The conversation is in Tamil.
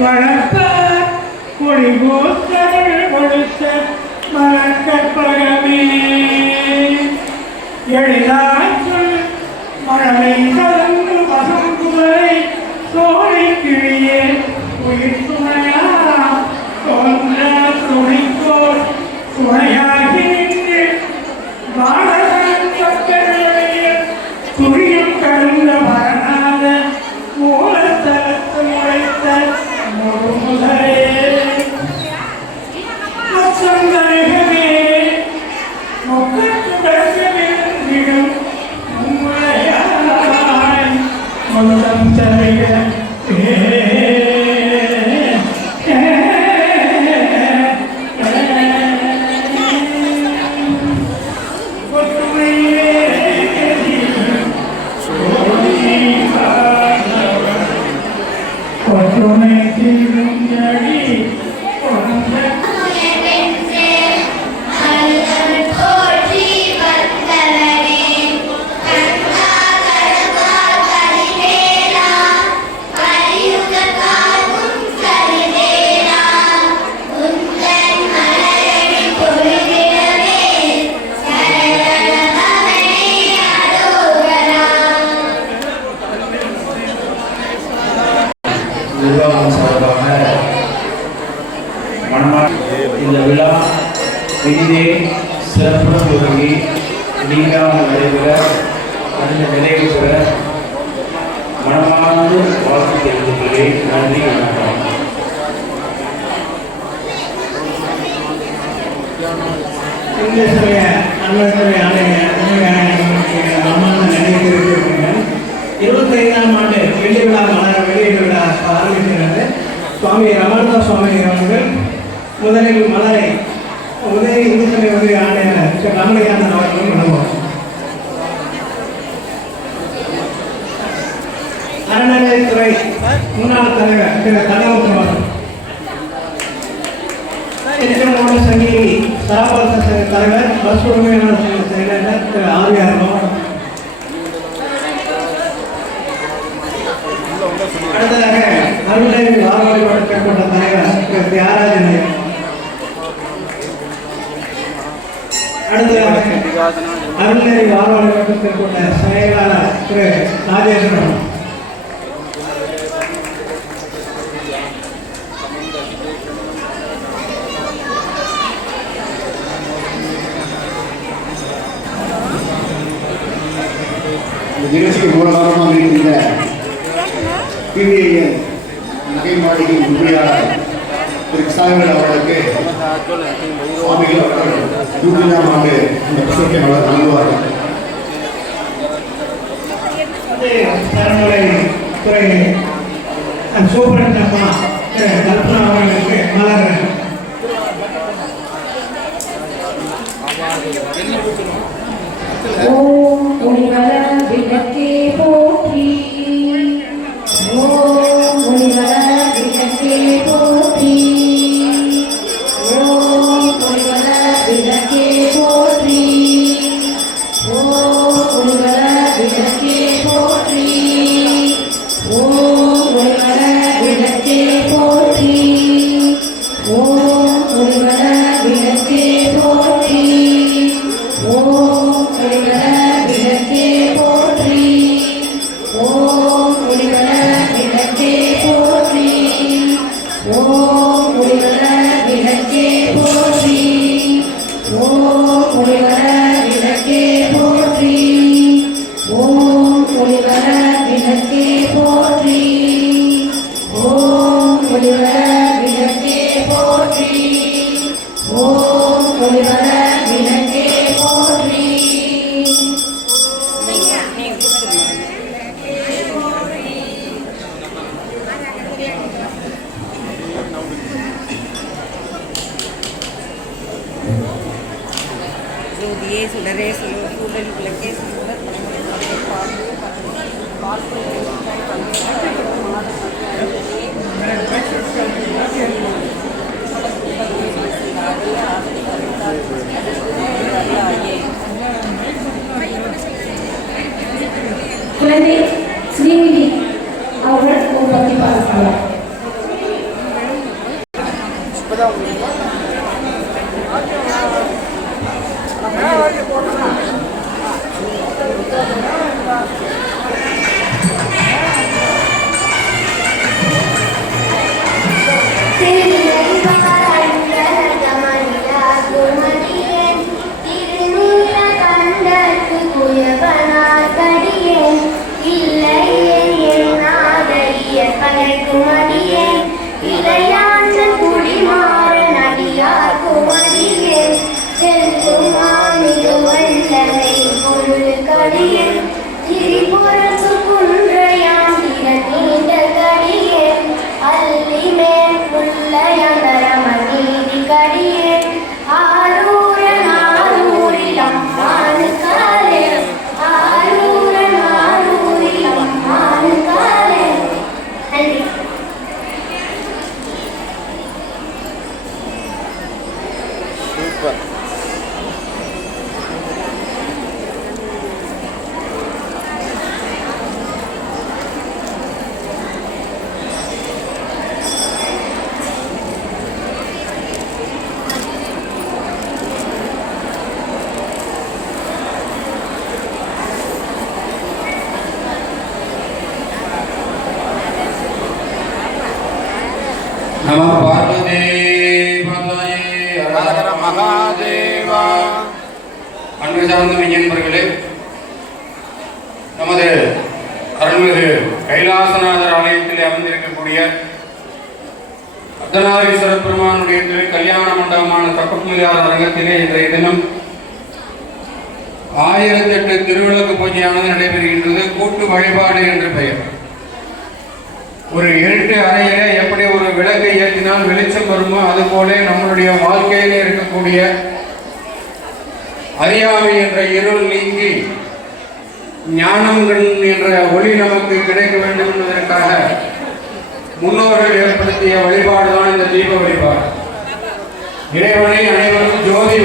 வளர்ப்பார் குடிபூத்தருள் கொடுத்த மலக்கப்பகமே எழிலாற்றல் மழலை நிர்வாகம் சார்பாக மனமா இந்த விழா இனிதே சிறப்புடன் தொடங்கி நீங்காமல் நடைபெற அந்த நிறைவு பெற மனமார்ந்து வாழ்த்து தெரிவித்துக் கொள்கிறேன் நன்றி வணக்கம். இந்த சமய அன்பர்களுடைய ஆலய அம்மான நினைவிருக்கிறீர்கள் இருபத்தைந்தாம் ஆண்டு வெள்ளி விழா மலர் வெளியீடு விழா ஆரம்பிக்கிறது சுவாமி ரமணா சுவாமி அவர்கள் முதலில் மலரை உதய இந்து சமய உதவி ஆணையர் திரு அவர்களும் வழங்குவார் அறநிலையத்துறை முன்னாள் தலைவர் திரு கனககுமார். திருச்செங்கோடு சங்கி சராபாரத சங்க தலைவர் பஸ் உரிமையாளர் சங்க செயலாளர் திரு ஆவியாரோ அடுத்ததாக ಮಹಿಳೆಯರಿಗೆ ಲಾಭ ಪಡೆದುಕೊಂಡ தலைவர் தியாகராஜன் அடுத்து அருள்நெறி வாழ்வாளர் கொண்ட செயலாளர் திரு ராஜேந்திரன் நிகழ்ச்சிக்கு மூலமாக இருக்கின்ற பிவிஐஎன் நகை மாளிகை உரிமையாளர் திரு கிருஷ்ணாவேல் அவர்களுக்கு சுவாமிகள் அவர்கள் ஆண்டு இந்த புத்தகத்தை அவர் வழங்குவார்கள் துறை சூப்பரண்ட் அம்மா திரு கல்பனா அவர்களுக்கு மலர் ஓம் gracias. డ్రెస్సులు పూజలు లెక్కేసి కూడా కులదే శ్రీనిధి அவர் ஒரு பத்தி பார்க்கலாம் Maria. நம பார்வதே பதயே ஹர மகாதேவா. அன்பு சார்ந்த மெய்யன்பர்களே நமது அருள்மிகு கைலாசநாதர் ஆலயத்தில் அமர்ந்திருக்கக்கூடிய அர்த்தநாரீஸ்வர பெருமானுடைய திரு கல்யாண மண்டபமான தப்பக்குமிதார் அரங்கத்திலே இன்றைய தினம் ஆயிரத்தி எட்டு திருவிளக்கு பூஜையானது நடைபெறுகின்றது. கூட்டு வழிபாடு என்று பெயர். ஒரு இருட்டு அறையில எப்படி ஒரு விளக்கை ஏற்றினால் வெளிச்சம் வருமோ அதுபோல நம்மளுடைய வாழ்க்கையில இருக்கக்கூடிய அறியாமை என்ற இருள் நீங்கி ஞானம் என்ற ஒளி நமக்கு கிடைக்க வேண்டும் என்பதற்காக முன்னோர்கள் ஏற்படுத்திய வழிபாடுதான் இந்த தீப வழிபாடு. இறைவனை அனைவரும் ஜோதி